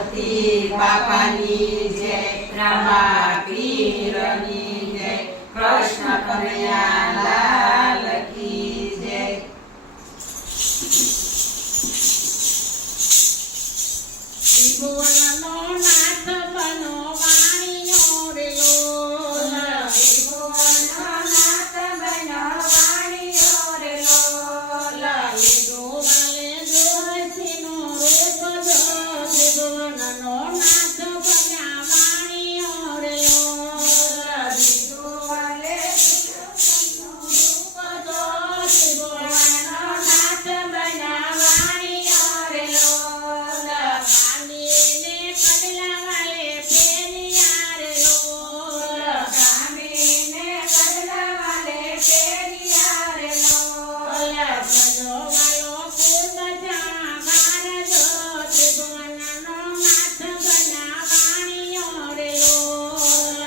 ગણપતિ બાપાની જય, રામા પીરની જય, કૃષ્ણ કનૈયા લાલ કી જય. ત્રિભુવનનો નાથ બનો વાણિયો રે લોલ, ત્રિભુવનનો નાથ બનો વાણિયો રે લોલ. લીધો વાલે જોશીનો રૂપ જો, ત્રિભુવનનો નાથ બન્યા વાણિયો રે લોલ. લીધો વાલે જોશીનો રૂપ જો, ત્રિભુવનનો નાથ બન્યા વાણિયો રે લોલ. કામીને કડલા વાલે ફેરિયા રે લોલ, કામીને કડલા વાલે ફેરિયા રે લોલ. ભજો વાલો ફૂલ બજા મારજો, ત્રિભુવનનો નાથ બન્યા વાણિયો રે લોલ.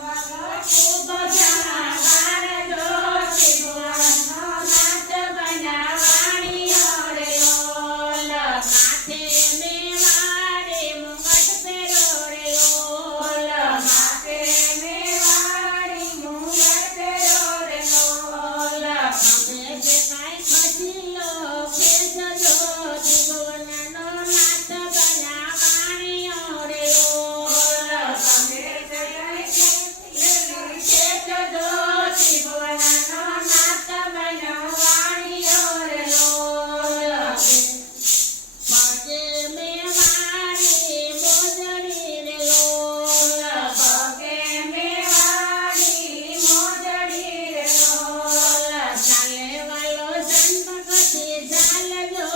વાલો ખૂબ જાણવારજો, ત્રિભુવનનો નાથ બન્યા વાણિયો રે લોલ. માથે મેવાડે મુગટ પહેરો રે લોલ, માથે મેવાડી મુગટ પહેરો રે લોલ. અમે જે કાંઈ ખસીલો ખેંચજો, ત્રિભુવનનો નાથ બન્યા વાણિયો રે લોલ. તમે જય ખેંચજો, ત્રિભુવનનો નાથ બન્યો વાણિયો રે લોલ. પગે મેવાડી મોજડી રે લોલ, પગે મેવાડી મોજડી રે લોલ. ચાલે વાલો જન્મકથી ચાલજો,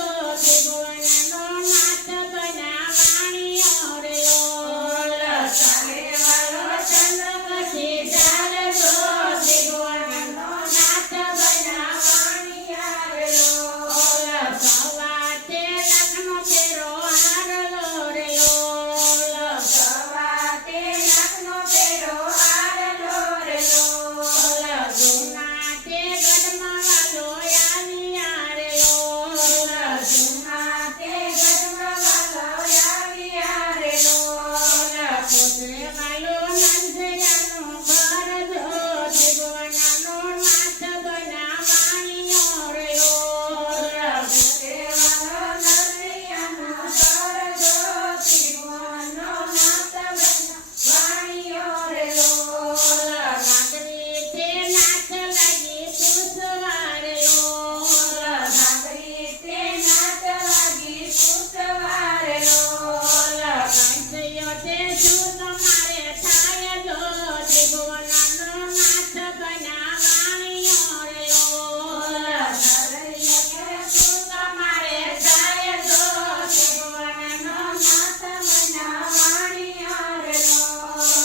ત્રિભુવનનો નાથ બન્યા વાણિયો રે લોલ. ચાલે વાલો ચંદ્રકથી ચાલજો, ત્રિભુવનનો નાથ બન્યા વાણિયા રે લોલ. સવાતે લખનો ફેરો આરલો રે લોલ, સવાતે લખનો ફેરો આરલો રે લોલ. જૂનાતે ગઢમાં વાલો આવ્યા રે લોલ. જૂનાતે ગઢમાં વાલો આવ્યા રે લોલ. પોતે વાલો નંદયાનો ભરજો, ત્રિભુવનનો નાથ બન્યા વાણિયો રે લોલ. પોતે વાલો નરૈયાનો સરજો, ત્રિભુવનનો નાથ બન્યા વાણિયો રે લોલ. નાગરીતે નાથ લાગી પૂછવા રે લોલ. નાગરીતે નાથ લાગી પૂછવા રે લોલ. કંસયો તે શું તમારે થાય જો, ત્રિભુવનનો નાથ બન્યા વાણિયો રે લોલ. નરૈયા શું તમારે થાય જો, ત્રિભુવનનો નાથ બન્યા વાણિયો રે લોલ.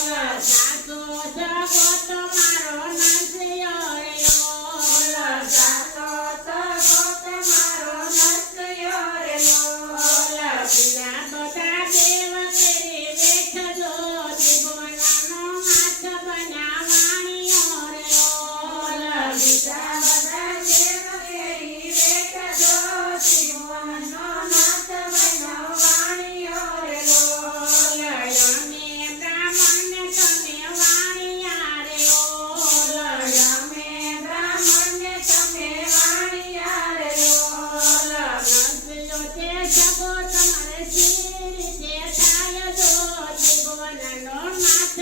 સાતો જગત મારો નરસિંહ રે લોલ. સાતો જગત મારો નરસિંહ રે લોલ. પીલા બધા દેવ કરી બેઠજો, ત્રિભુવનનો નાથ બન્યા વાણિયો રે લોલ. બીજા બધા દેવ કેરી બેઠજો, ત્રિભુવનનો નાથ બન્યો વાણિયો રે લોલ. અમે બ્રાહ્મણ તમે વાણિયા રે લોલ. અમે બ્રાહ્મણને તમે વાણિયા રે લોલ. નરસિંહ તે સગો તમારે સી રીતે થાય જો, ત્રિભુવનનો નાથ